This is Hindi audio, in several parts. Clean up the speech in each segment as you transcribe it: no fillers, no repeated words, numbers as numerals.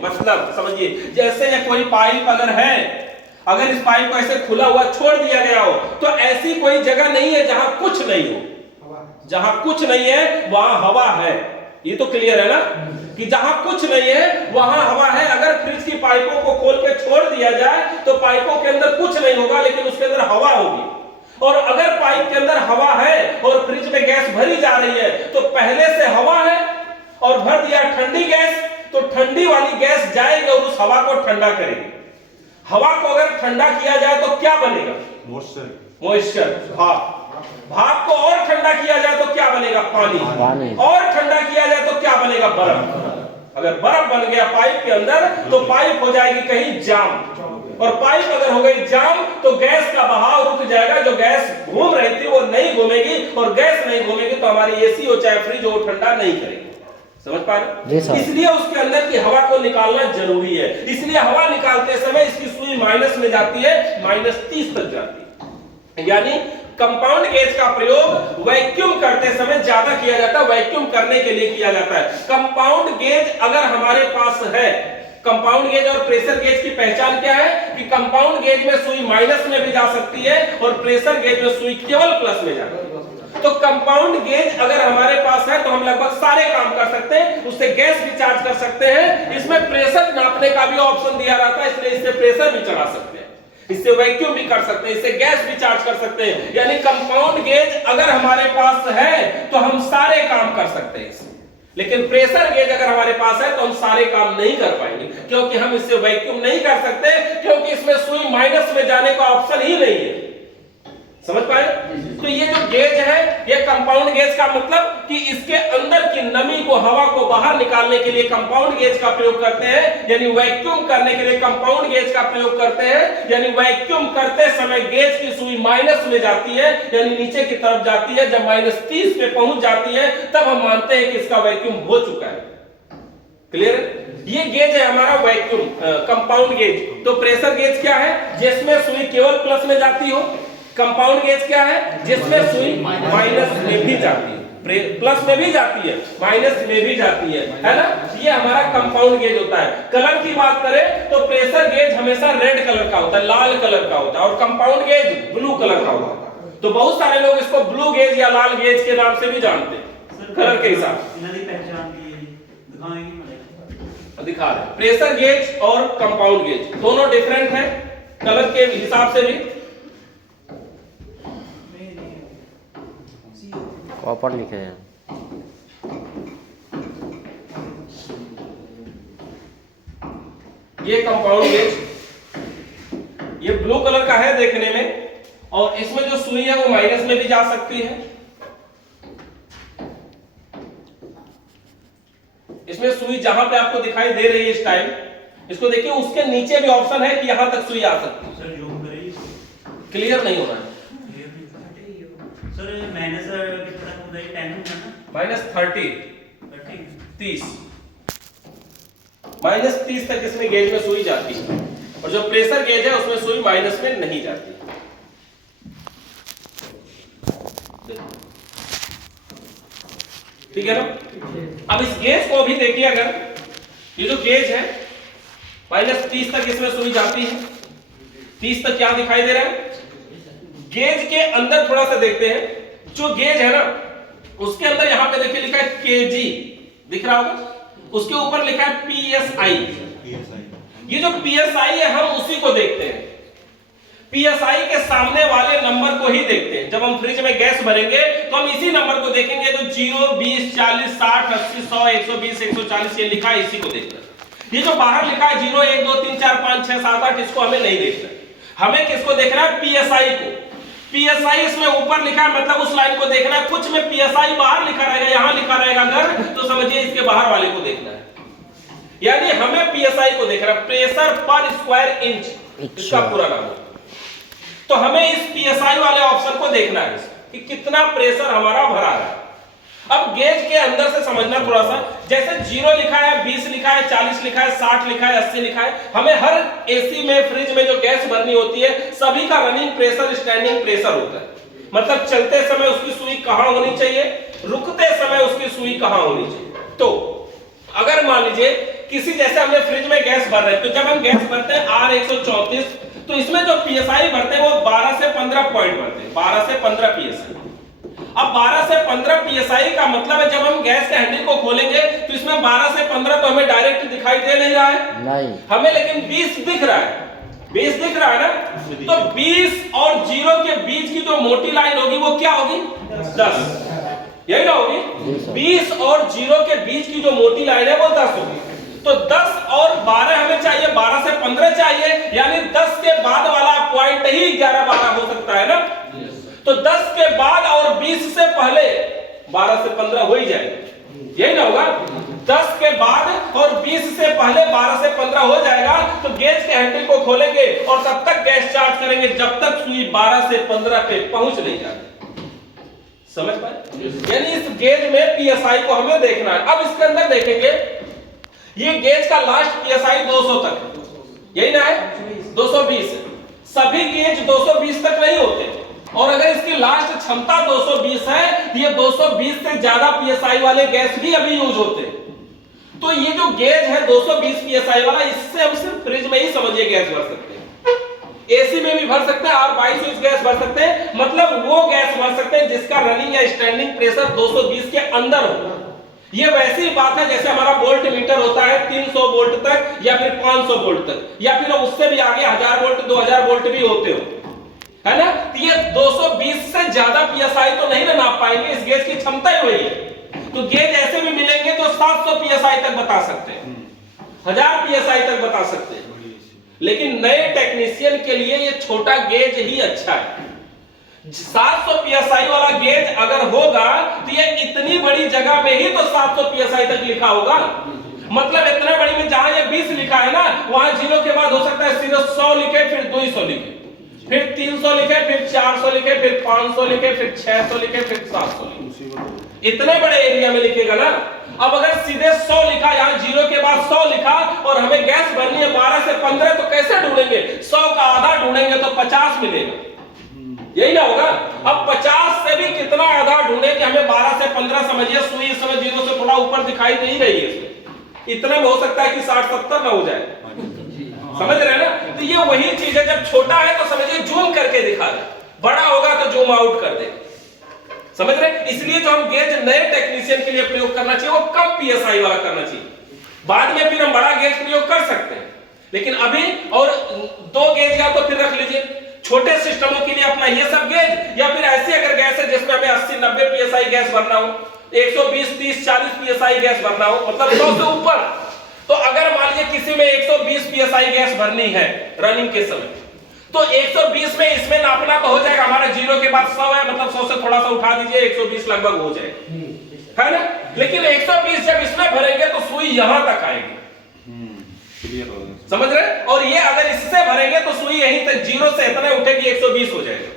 मतलब समझिए, जैसे ये कोई पाइप अगर है, अगर इस पाइप को ऐसे खुला हुआ छोड़ दिया गया हो तो ऐसी कोई जगह नहीं है जहां कुछ नहीं हो। जहां कुछ नहीं है वहां हवा है, ये तो क्लियर है ना कि जहां कुछ नहीं है वहां हवा है। अगर फ्रिज की पाइपों को खोल के छोड़ दिया जाए तो पाइपों के अंदर कुछ नहीं होगा, लेकिन उसके अंदर हवा होगी। और अगर पाइप के अंदर हवा है और फ्रिज में गैस भरी जा रही है तो पहले से हवा है और भर दिया ठंडी गैस, तो ठंडी वाली गैस जाएगी और उस हवा को ठंडा करेगी। हवा को अगर ठंडा किया जाए तो क्या बनेगा? मॉइस्चर, भाप। भाप को और ठंडा किया जाए तो क्या बनेगा? पानी। और ठंडा किया जाए तो क्या बनेगा? बर्फ। अगर बर्फ बन गया पाइप के अंदर तो पाइप हो जाएगी कहीं जाम, और पाइप अगर हो गई जाम तो गैस का बहाव रुक जाएगा। जो गैस घूम रही थी वो नहीं घूमेगी, और गैस नहीं घूमेगी तो हमारी एसी हो चाहे फ्रिज हो ठंडा नहीं करेगी। समझ पा रहे? इसलिए उसके अंदर की हवा को निकालना जरूरी है। इसलिए हवा निकालते समय इसकी सुई माइनस में जाती है, -30 तक जाती है। यानी कंपाउंड गेज का प्रयोग वैक्यूम करते समय ज्यादा किया जाता है, वैक्यूम करने के लिए किया जाता है। कंपाउंड गेज अगर हमारे पास है, कंपाउंड गेज और प्रेशर गेज की पहचान क्या है कि कंपाउंड गेज में सुई माइनस में भी जा सकती है और प्रेशर गेज में सुई केवल प्लस में जाती है। तो कंपाउंड गेज अगर हमारे पास है तो हम लगभग सारे काम कर सकते हैं, उससे गैस भी चार्ज कर सकते हैं। इसमें प्रेशर नापने का भी ऑप्शन दिया रहता है, इसलिए इससे प्रेशर भी चढ़ा सकते हैं, इससे वैक्यूम भी कर सकते हैं, इससे गैस भी चार्ज कर सकते हैं। यानी कंपाउंड गेज अगर हमारे पास है तो हम सारे काम कर सकते हैं इससे। लेकिन प्रेशर गेज अगर हमारे पास है तो हम सारे काम नहीं कर पाएंगे, क्योंकि हम इससे वैक्यूम नहीं कर सकते, क्योंकि इसमें सुई माइनस में जाने का ऑप्शन ही नहीं है। समझ पाए? तो ये जो गेज है, ये कंपाउंड गेज का मतलब कि इसके अंदर की नमी को, हवा को बाहर निकालने के लिए कंपाउंड गेज का प्रयोग करते हैं, यानी वैक्यूम करने के लिए कंपाउंड गेज का प्रयोग करते हैं। यानी वैक्यूम करते समय गेज की सुई माइनस में जाती है, यानी नीचे की तरफ जाती है। जब -30 पे पहुंच जाती है तब हम मानते हैं कि इसका वैक्यूम हो चुका है। क्लियर? ये गेज है हमारा वैक्यूम कंपाउंड गेज। तो प्रेशर गेज क्या है? जिसमें सुई केवल प्लस में जाती हो। कंपाउंड गेज क्या है? जिसमें सुई माइनस में भी जाती है, प्लस में भी जाती है, माइनस में भी जाती है ना? ये हमारा कंपाउंड गेज होता है। कलर की बात करें तो प्रेशर गेज हमेशा रेड कलर का होता है, लाल कलर का होता है, और कंपाउंड गेज ब्लू कलर का होता है। तो बहुत सारे लोग इसको ब्लू गेज या लाल गेज के नाम से भी जानते हैं, कलर के हिसाब से। दिखा रहे प्रेशर गेज और कंपाउंड गेज दोनों डिफरेंट है कलर के हिसाब से भी। कॉपर लिखे हैं। ये कंपाउंड गेज, ये ब्लू कलर का है देखने में, और इसमें जो सुई है वो माइनस में भी जा सकती है। इसमें सुई जहां पे आपको दिखाई दे रही है इस टाइम, इसको देखिए, उसके नीचे भी ऑप्शन है कि यहां तक सुई आ सकती है। क्लियर नहीं होना है सर? -30 -30 तक इसमें गेज में सुई जाती है, और जो प्रेशर गेज है उसमें सुई माइनस में नहीं जाती। ठीक है ना? अब इस गेज को भी देखिए, अगर ये जो गेज है -30 तक इसमें सुई जाती है, 30 तक क्या दिखाई दे रहा है? गेज के अंदर थोड़ा सा देखते हैं। जो गेज है ना उसके अंदर यहां पे देखिए लिखा है केजी, दिख रहा होगा, उसके ऊपर लिखा है PSI। ये जो PSI है हम उसी को देखते हैं, PSI के सामने वाले नंबर को ही देखते हैं। जब हम फ्रिज में गैस भरेंगे तो हम इसी नंबर को देखेंगे, तो 0 20 40 60 80 100 120 140 ये लिखा है, इसी को देखते हैं। ये जो बाहर लिखा है 0 1 2 3 4 5 6 7 8 इसको हमें नहीं देखना। हमें किसको देखना है? PSI को। PSI इसमें ऊपर लिखा है, मतलब उस लाइन को देखना है। कुछ में PSI बाहर लिखा रहेगा, यहां लिखा रहेगा अगर, तो समझिए इसके बाहर वाले को देखना है। यानी हमें PSI को देखना है, प्रेशर पर स्क्वायर इंच, इसका पूरा नाम है। तो हमें इस PSI वाले ऑप्शन को देखना है कि कितना प्रेशर हमारा भरा है। अब गेज के अंदर से समझना थोड़ा सा, जैसे 0 लिखा है, 20 लिखा है, 40 लिखा है, 60 लिखा है, 80 लिखा है। हमें हर एसी में, फ्रिज में जो गैस भरनी होती है, सभी का रनिंग प्रेशर स्टैंडिंग प्रेशर होता है। मतलब चलते समय उसकी सुई कहां होनी चाहिए, रुकते समय उसकी सुई कहां होनी चाहिए। तो अगर मान लीजिए किसी जैसे हमने फ्रिज में गैस भर रहे हैं, तो जब हम गैस भरते हैं R134, तो इसमें जो पीएसआई भरते हैं वो 12 से 15 पॉइंट भरते हैं, 12 से 15 पीएसआई। अब 12 से 15 पीएसआई का मतलब है जब हम गैस के हैंडल को खोलेंगे तो इसमें 12 से 15 तो हमें डायरेक्ट दिखाई दे नहीं रहा है, नहीं हमें, लेकिन 20 दिख रहा है, 20 दिख रहा है ना। तो 20 और 0 के बीच की जो मोटी लाइन होगी वो क्या होगी? 10, यही ना होगी। 20 और 0 के बीच की जो मोटी लाइन है वो 10 होगी। तो 10 और 12 हमें चाहिए, 12 से 15 चाहिए, यानी 10 के बाद वाला पॉइंट ही 11-12 हो सकता है ना। तो 10 के बाद और 20 से पहले 12 से 15 हो ही जाएगा, यही ना होगा। 10 के बाद और 20 से पहले 12 से 15 हो जाएगा, तो गैस के हैंडल को खोलेंगे और तब तक गैस चार्ज करेंगे जब तक सुई 12 से 15 पे पहुंच नहीं जाती। समझ पाए? यानी इस गेज में पीएसआई को हमें देखना है। अब इसके अंदर देखेंगे, ये गेज का लास्ट पीएसआई 200 तक है, यही ना है, 220 है। सभी गेज 220 तक नहीं होते, और अगर इसकी लास्ट क्षमता 220 है तो ये 220 से ज्यादा पीएसआई वाले गैस भी अभी यूज होते हैं। तो ये जो गेज है 220 पीएसआई वाला, इससे हम सिर्फ फ्रिज में ही समझिए गैस भर सकते हैं, एसी में भी भर सकते हैं, R22 गैस भर सकते हैं, मतलब वो गैस भर सकते हैं जिसका रनिंग या स्टैंडिंग प्रेशर 220 के अंदर हो। ये वैसी बात है जैसे हमारा वोल्ट मीटर होता है 300 वोल्ट तक या फिर 500 वोल्ट तक, या फिर उससे भी आगे 1000 वोल्ट 2000 वोल्ट भी होते हो, है ना। तो ये 220 से ज्यादा पीएसआई तो नहीं ना नाप पाएंगे, इस गेज की क्षमता ही वही है। तो गेज ऐसे भी मिलेंगे जो 700 पीएसआई तक बता सकते हैं, 1000 पीएसआई तक बता सकते हैं, लेकिन नए टेक्नीशियन के लिए ये छोटा गेज ही अच्छा है। 700 पीएसआई वाला गेज अगर होगा तो ये इतनी बड़ी जगह में ही तो 700 पीएसआई तक लिखा होगा, मतलब इतने बड़ी में जहां ये 20 लिखा है ना, वहां 0 के बाद हो सकता है सीधे 100 लिखे, फिर 200 लिखे, फिर 300 लिखे, फिर 400 लिखे, फिर 500 लिखे, फिर 600 लिखे, फिर 700 लिखे, इतने बड़े एरिया में लिखेगा ना। अब अगर सीधे 100 लिखा, यहाँ 0 के बाद 100 लिखा और हमें गैस भरनी है 12 से 15, तो कैसे ढूंढेंगे? 100 का आधा ढूंढेंगे तो 50 मिलेगा, यही ना होगा। अब 50 से भी कितना आधा ढूंढे कि हमें 12 से 15 समझिए, सुई इस समय 0 से थोड़ा ऊपर दिखाई नहीं रही है, इसमें इतने में हो सकता है कि 60-70 ना हो जाए, समझ रहे हैं ना। तो ये वही चीज है, जब छोटा है तो समझिए जूम करके दिखा दे, बड़ा होगा तो जूम आउट कर दे, समझ रहे। इसलिए जो हम गेज नए टेक्नीशियन के लिए प्रयोग करना चाहिए वो कम पीएसआई वाला करना चाहिए, बाद में फिर हम बड़ा गेज प्रयोग कर सकते हैं, लेकिन अभी और 2 गेज या तो फिर रख लीजिए छोटे सिस्टमों के लिए अपना ये सब गेज, या फिर ऐसी अगर गैस है जिसमें हमें 80-90 पीएसआई गैस भरना हो, 120, 30, 40 पीएसआई गैस भरना हो, मतलब 100 से ऊपर, तो अगर मान लीजिए किसी में 120 पीएसआई गैस भरनी है रनिंग के समय, तो 120 में इसमें नापना तो हो जाएगा, हमारा 0 के बाद 100 है, मतलब 100 से थोड़ा सा उठा दीजिए, 120 लगभग हो जाएगा, है ना। लेकिन 120 जब इसमें भरेंगे तो सुई यहां तक आएगी, समझ रहे। और ये अगर इससे भरेंगे तो सुई यहीं तक 0 से इतने उठेगी, 120 हो जाएगा।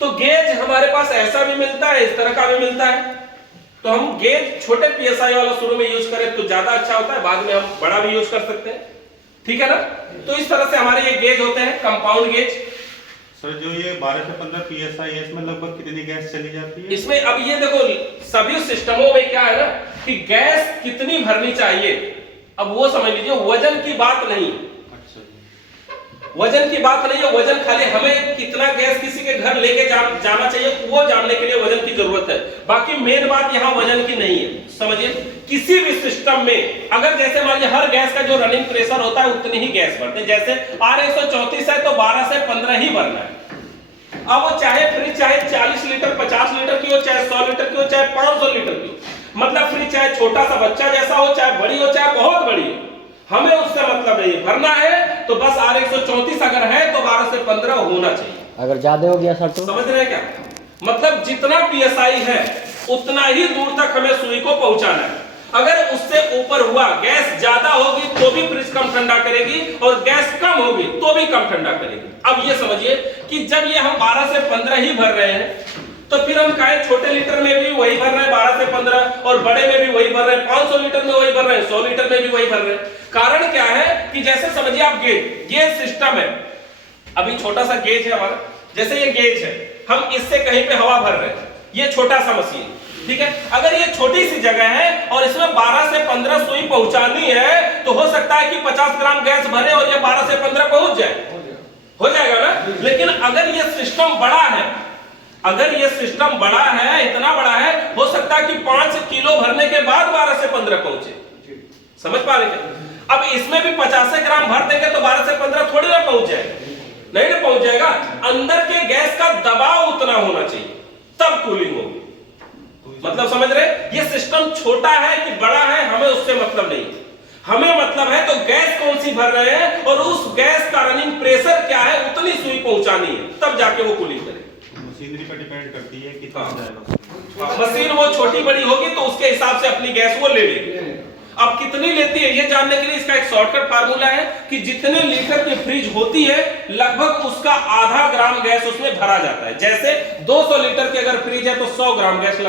तो गेज हमारे पास ऐसा भी मिलता है, इस तरह का भी मिलता है। तो हम गेज छोटे पीएसआई वाला शुरू में यूज करें तो ज्यादा अच्छा होता है, बाद में हम बड़ा भी यूज कर सकते हैं, ठीक है ना। तो इस तरह से हमारे ये गेज होते हैं, कंपाउंड गेज। सर जो ये 12 से 15 पीएसआई है, इसमें लगभग कितनी गैस चली जाती है? इसमें अब ये देखो सभी सिस्टमों में क्या है ना कि गैस कितनी भरनी चाहिए, अब वो समझ लीजिए, वजन की बात नहीं, वजन की बात नहीं है, वजन खाली हमें कितना गैस किसी के घर लेके जाना चाहिए वो जानने के लिए वजन की जरूरत है, बाकी मेन बात यहाँ वजन की नहीं है। समझिए किसी भी सिस्टम में अगर जैसे मान लीजिए हर गैस का जो रनिंग प्रेशर होता है उतनी ही गैस भरते हैं, जैसे R134 है तो 12 से 15 ही भरना है। अब वो चाहे फ्रिज चाहे 40 लीटर 50 लीटर की हो, चाहे 100 लीटर की हो, चाहे 500 लीटर की हो, मतलब फ्रिज चाहे छोटा सा बच्चा जैसा हो, चाहे बड़ी हो, चाहे बहुत बड़ी हो, हमें उससे मतलब नहीं, भरना है तो बस R134 अगर है तो 12 से 15 होना चाहिए। अगर ज्यादा हो गया सर तो समझ रहे हैं क्या? मतलब जितना पीएसआई है उतना ही दूर तक हमें सुई को पहुंचाना है। अगर उससे ऊपर हुआ, गैस ज्यादा होगी तो भी फ्रिज कम ठंडा करेगी और गैस कम होगी तो भी कम ठंडा करेगी। अब ये समझिए कि जब ये हम 12 से 15 ही भर रहे हैं तो फिर हम कहें छोटे लीटर में भी वही भर रहे हैं 12 से 15 और बड़े में भी वही भर रहे हैं, 500 लीटर में वही भर रहे हैं, 100 लीटर में भी वही भर रहे हैं। कारण क्या है कि जैसे समझिए आप गेज सिस्टम है, अभी छोटा सा गेज है हमारा, जैसे ये गेज है, हम इससे कहीं पे हवा भर रहे हैं, ये छोटा सा मशीन, ठीक है। अगर ये छोटी सी जगह है और इसमें 12 से 15 सुई पहुंचानी है तो हो सकता है कि 50 ग्राम गैस भरे और ये 12 से 15 पहुंच जाए, हो जाएगा ना। लेकिन अगर ये सिस्टम बड़ा है, अगर ये सिस्टम बड़ा है, इतना बड़ा है, हो सकता है कि 5 किलो भरने के बाद 12 से 15 पहुंचे। समझ पा रहे क्या? अब इसमें भी 50 ग्राम भर देंगे तो 12 से 15 थोड़ी ना पहुंच जाएगा, नहीं ना पहुंच जाएगा। अंदर के गैस का दबाव उतना होना चाहिए तब कूलिंग होगी। मतलब समझ रहे? ये सिस्टम छोटा है कि बड़ा है हमें उससे मतलब नहीं, हमें मतलब है तो गैस कौन सी भर रहे हैं और उस गैस का रनिंग प्रेशर क्या है, उतनी सुई पहुंचानी है, तब जाके वो कूलिंग करे। मशीनरी पर डिपेंड करती है कितना जाएगा। मशीन वो छोटी बड़ी होगी तो उसके हिसाब से अपनी गैस वो ले लेगी। अब कितनी लेती है ये जानने के लिए इसका एक शॉर्टकट फार्मूला है कि जितने लीटर की फ्रिज होती है लगभग उसका आधा ग्राम गैस उसमें भरा जाता है। जैसे 200 लीटर की अगर फ्रिज है तो 100 ग्राम गैस